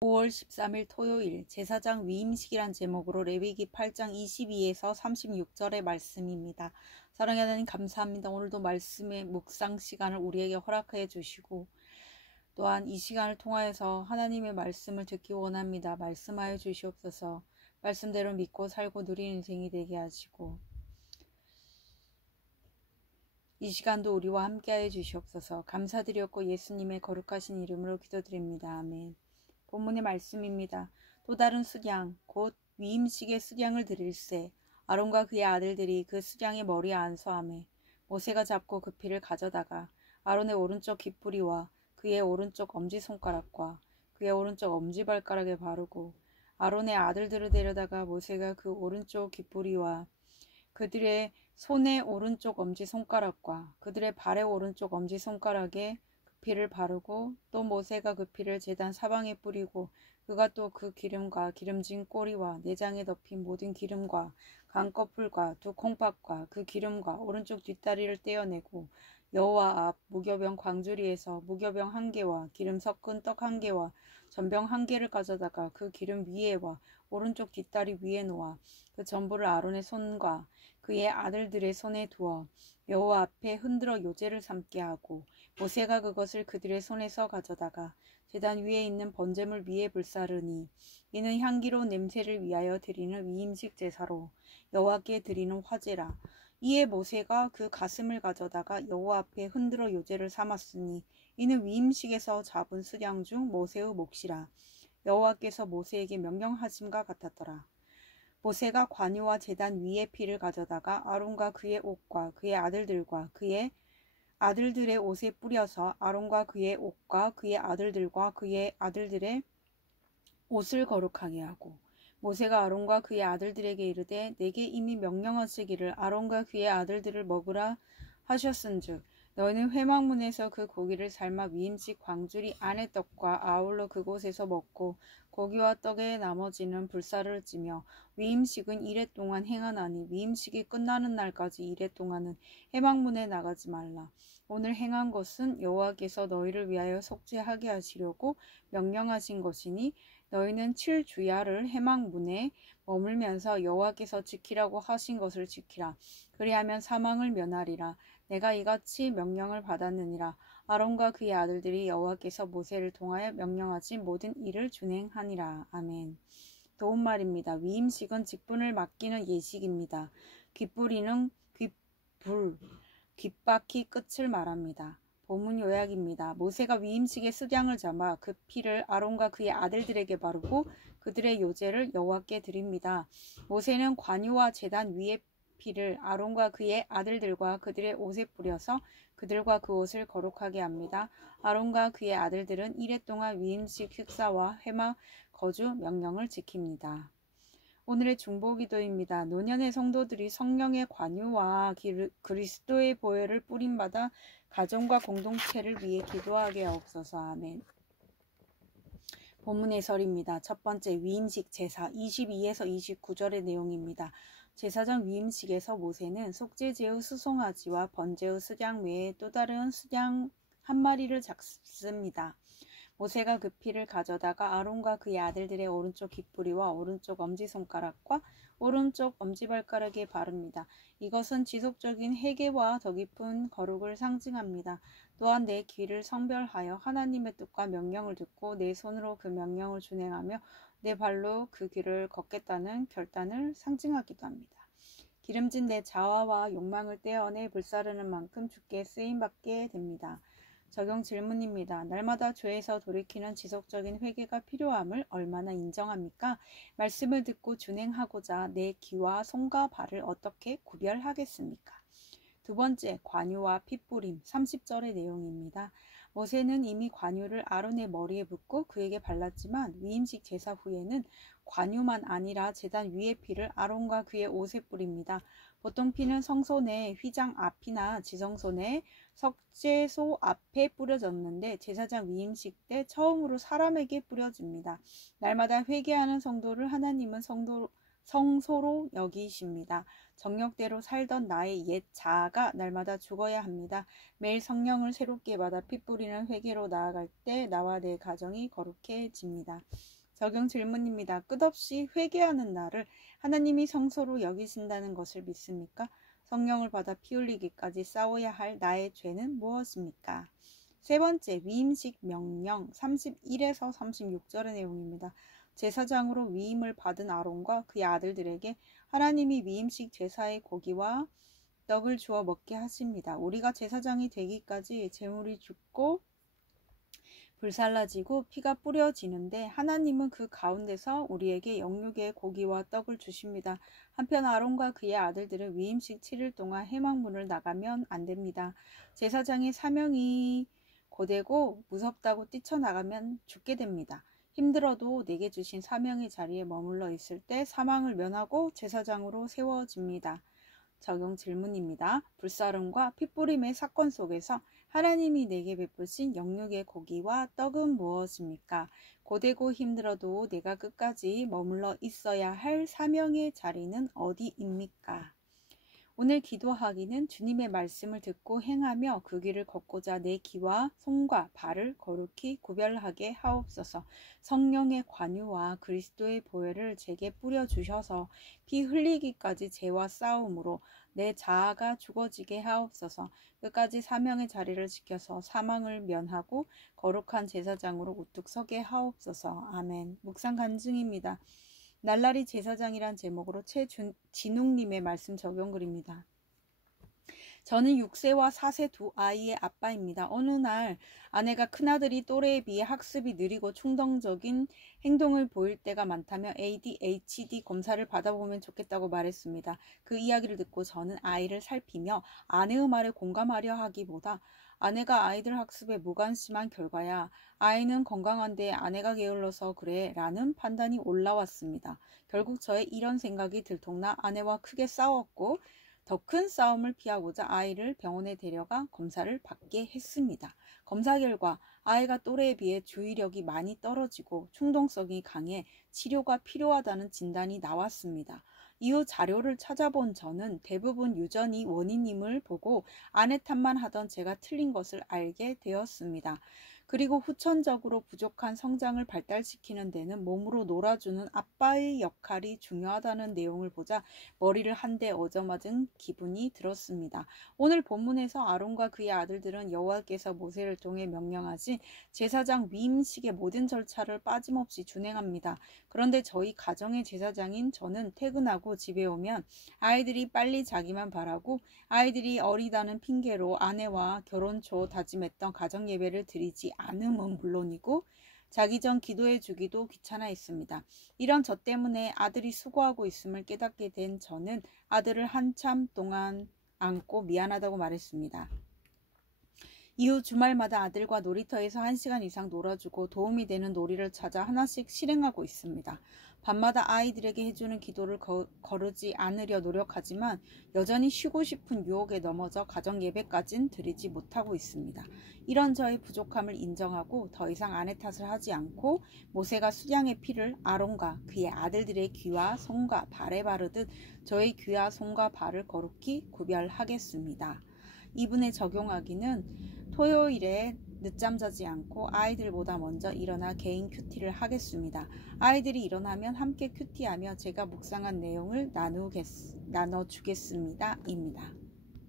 5월 13일 토요일 제사장 위임식이란 제목으로 레위기 8장 22에서 36절의 말씀입니다. 사랑하는 하나님 감사합니다. 오늘도 말씀의 묵상 시간을 우리에게 허락해 주시고 또한 이 시간을 통하여서 하나님의 말씀을 듣기 원합니다. 말씀하여 주시옵소서. 말씀대로 믿고 살고 누리는 인생이 되게 하시고 이 시간도 우리와 함께하여 주시옵소서. 감사드렸고 예수님의 거룩하신 이름으로 기도드립니다. 아멘. 본문의 말씀입니다. 또 다른 수장 곧 위임식의 수장을 드릴세. 아론과 그의 아들들이 그 수장의 머리에 안수하매 모세가 잡고 그 피를 가져다가 아론의 오른쪽 깃뿌리와 그의 오른쪽 엄지손가락과 그의 오른쪽 엄지발가락에 바르고 아론의 아들들을 데려다가 모세가 그 오른쪽 깃뿌리와 그들의 손의 오른쪽 엄지손가락과 그들의 발의 오른쪽 엄지손가락에 그 피를 바르고 또 모세가 그 피를 제단 사방에 뿌리고 그가 또 그 기름과 기름진 꼬리와 내장에 덮인 모든 기름과 강꺼풀과 두 콩팥과 그 기름과 오른쪽 뒷다리를 떼어내고 여호와 앞 무교병 광주리에서 무교병 한 개와 기름 섞은 떡 한 개와 전병 한 개를 가져다가 그 기름 위에와 오른쪽 뒷다리 위에 놓아 그 전부를 아론의 손과 그의 아들들의 손에 두어 여호와 앞에 흔들어 요제를 삼게 하고 모세가 그것을 그들의 손에서 가져다가 제단 위에 있는 번제물 위에 불사르니 이는 향기로운 냄새를 위하여 드리는 위임식 제사로 여호와께 드리는 화제라. 이에 모세가 그 가슴을 가져다가 여호와 앞에 흔들어 요제를 삼았으니 이는 위임식에서 잡은 수양 중 모세의 몫이라. 여호와께서 모세에게 명령하심과 같았더라. 모세가 관유와 제단 위에 피를 가져다가 아론과 그의 옷과 그의 아들들과 그의 아들들의 옷에 뿌려서 아론과 그의 옷과 그의 아들들과 그의 아들들의 옷을 거룩하게 하고 모세가 아론과 그의 아들들에게 이르되 내게 이미 명령하시기를 아론과 그의 아들들을 먹으라 하셨은즉 너희는 회막문에서 그 고기를 삶아 위임식 광주리 안의 떡과 아울러 그곳에서 먹고 고기와 떡의 나머지는 불사를 찌며 위임식은 이래 동안 행하나니 위임식이 끝나는 날까지 이래 동안은 회막문에 나가지 말라. 오늘 행한 것은 여호와께서 너희를 위하여 속죄하게 하시려고 명령하신 것이니 너희는 7주야를 회막문에 머물면서 여호와께서 지키라고 하신 것을 지키라. 그리하면 사망을 면하리라. 내가 이같이 명령을 받았느니라. 아론과 그의 아들들이 여호와께서 모세를 통하여 명령하신 모든 일을 준행하니라. 아멘. 도움말입니다. 위임식은 직분을 맡기는 예식입니다. 깃뿌리는 깃바퀴 끝을 말합니다. 본문 요약입니다. 모세가 위임식의 수장을 잡아 그 피를 아론과 그의 아들들에게 바르고 그들의 요제를 여호와께 드립니다. 모세는 관유와 제단 위에 피를 아론과 그의 아들들과 그들의 옷에 뿌려서 그들과 그 옷을 거룩하게 합니다. 아론과 그의 아들들은 이래 동안 위임식 식사와 회막 거주 명령을 지킵니다. 오늘의 중보기도입니다. 노년의 성도들이 성령의 관유와 그리스도의 보혈을 뿌림받아 가정과 공동체를 위해 기도하게 하옵소서. 아멘. 본문 해설입니다. 첫 번째, 위임식 제사 22에서 29절의 내용입니다. 제사장 위임식에서 모세는 속죄제의 수송아지와 번제의 수장 외에 또 다른 수장 한 마리를 잡습니다. 모세가 그 피를 가져다가 아론과 그의 아들들의 오른쪽 깃뿌리와 오른쪽 엄지손가락과 오른쪽 엄지발가락에 바릅니다. 이것은 지속적인 회개와 더 깊은 거룩을 상징합니다. 또한 내 귀를 성별하여 하나님의 뜻과 명령을 듣고 내 손으로 그 명령을 준행하며 내 발로 그 길을 걷겠다는 결단을 상징하기도 합니다. 기름진 내 자아와 욕망을 떼어내 불사르는 만큼 주께 쓰임받게 됩니다. 적용 질문입니다. 날마다 죄에서 돌이키는 지속적인 회개가 필요함을 얼마나 인정합니까? 말씀을 듣고 준행하고자 내 귀와 손과 발을 어떻게 구별하겠습니까? 두 번째, 관유와 핏뿌림 30절의 내용입니다. 모세는 이미 관유를 아론의 머리에 붓고 그에게 발랐지만 위임식 제사 후에는 관유만 아니라 제단 위의 피를 아론과 그의 옷에 뿌립니다. 보통 피는 성소 내 휘장 앞이나 지성소 내 석제소 앞에 뿌려졌는데 제사장 위임식 때 처음으로 사람에게 뿌려집니다. 날마다 회개하는 성도를 하나님은 성소로 여기십니다. 정욕대로 살던 나의 옛 자아가 날마다 죽어야 합니다. 매일 성령을 새롭게 받아 피 뿌리는 회개로 나아갈 때 나와 내 가정이 거룩해집니다. 적용 질문입니다. 끝없이 회개하는 나를 하나님이 성소로 여기신다는 것을 믿습니까? 성령을 받아 피 흘리기까지 싸워야 할 나의 죄는 무엇입니까? 세 번째, 위임식 명령 31에서 36절의 내용입니다. 제사장으로 위임을 받은 아론과 그의 아들들에게 하나님이 위임식 제사의 고기와 떡을 주어 먹게 하십니다. 우리가 제사장이 되기까지 제물이 죽고 불살라지고 피가 뿌려지는데 하나님은 그 가운데서 우리에게 영육의 고기와 떡을 주십니다. 한편 아론과 그의 아들들은 위임식 7일 동안 회막문을 나가면 안 됩니다. 제사장의 사명이 고되고 무섭다고 뛰쳐나가면 죽게 됩니다. 힘들어도 내게 주신 사명의 자리에 머물러 있을 때 사망을 면하고 제사장으로 세워집니다. 적용 질문입니다. 불사름과 핏부림의 사건 속에서 하나님이 내게 베푸신 영육의 고기와 떡은 무엇입니까? 고되고 힘들어도 내가 끝까지 머물러 있어야 할 사명의 자리는 어디입니까? 오늘 기도하기는 주님의 말씀을 듣고 행하며 그 길을 걷고자 내 귀와 손과 발을 거룩히 구별하게 하옵소서. 성령의 관유와 그리스도의 보혈을 제게 뿌려주셔서 피 흘리기까지 죄와 싸움으로 내 자아가 죽어지게 하옵소서. 끝까지 사명의 자리를 지켜서 사망을 면하고 거룩한 제사장으로 우뚝 서게 하옵소서. 아멘. 묵상 간증입니다. 날라리 제사장이란 제목으로 최진웅님의 말씀 적용글입니다. 저는 6세와 4세 두 아이의 아빠입니다. 어느 날 아내가 큰아들이 또래에 비해 학습이 느리고 충동적인 행동을 보일 때가 많다며 ADHD 검사를 받아보면 좋겠다고 말했습니다. 그 이야기를 듣고 저는 아이를 살피며 아내의 말에 공감하려 하기보다 아내가 아이들 학습에 무관심한 결과야. 아이는 건강한데 아내가 게을러서 그래 라는 판단이 올라왔습니다. 결국 저의 이런 생각이 들통나 아내와 크게 싸웠고 더 큰 싸움을 피하고자 아이를 병원에 데려가 검사를 받게 했습니다. 검사 결과 아이가 또래에 비해 주의력이 많이 떨어지고 충동성이 강해 치료가 필요하다는 진단이 나왔습니다. 이후 자료를 찾아본 저는 대부분 유전이 원인임을 보고 아내 탓만 하던 제가 틀린 것을 알게 되었습니다. 그리고 후천적으로 부족한 성장을 발달시키는 데는 몸으로 놀아주는 아빠의 역할이 중요하다는 내용을 보자 머리를 한 대 얻어맞은 기분이 들었습니다. 오늘 본문에서 아론과 그의 아들들은 여호와께서 모세를 통해 명령하신 제사장 위임식의 모든 절차를 빠짐없이 준행합니다. 그런데 저희 가정의 제사장인 저는 퇴근하고 집에 오면 아이들이 빨리 자기만 바라고 아이들이 어리다는 핑계로 아내와 결혼 초 다짐했던 가정 예배를 드리지 않음은 물론이고 자기 전 기도해 주기도 귀찮아했습니다. 이런 저 때문에 아들이 수고하고 있음을 깨닫게 된 저는 아들을 한참 동안 안고 미안하다고 말했습니다. 이후 주말마다 아들과 놀이터에서 1시간 이상 놀아주고 도움이 되는 놀이를 찾아 하나씩 실행하고 있습니다. 밤마다 아이들에게 해주는 기도를 거르지 않으려 노력하지만 여전히 쉬고 싶은 유혹에 넘어져 가정 예배까진 드리지 못하고 있습니다. 이런 저의 부족함을 인정하고 더 이상 아내 탓을 하지 않고 모세가 수양의 피를 아론과 그의 아들들의 귀와 손과 발에 바르듯 저의 귀와 손과 발을 거룩히 구별하겠습니다. 이분에 적용하기는 토요일에 늦잠 자지 않고 아이들보다 먼저 일어나 개인 큐티를 하겠습니다. 아이들이 일어나면 함께 큐티하며 제가 묵상한 내용을 나눠주겠습니다. 입니다.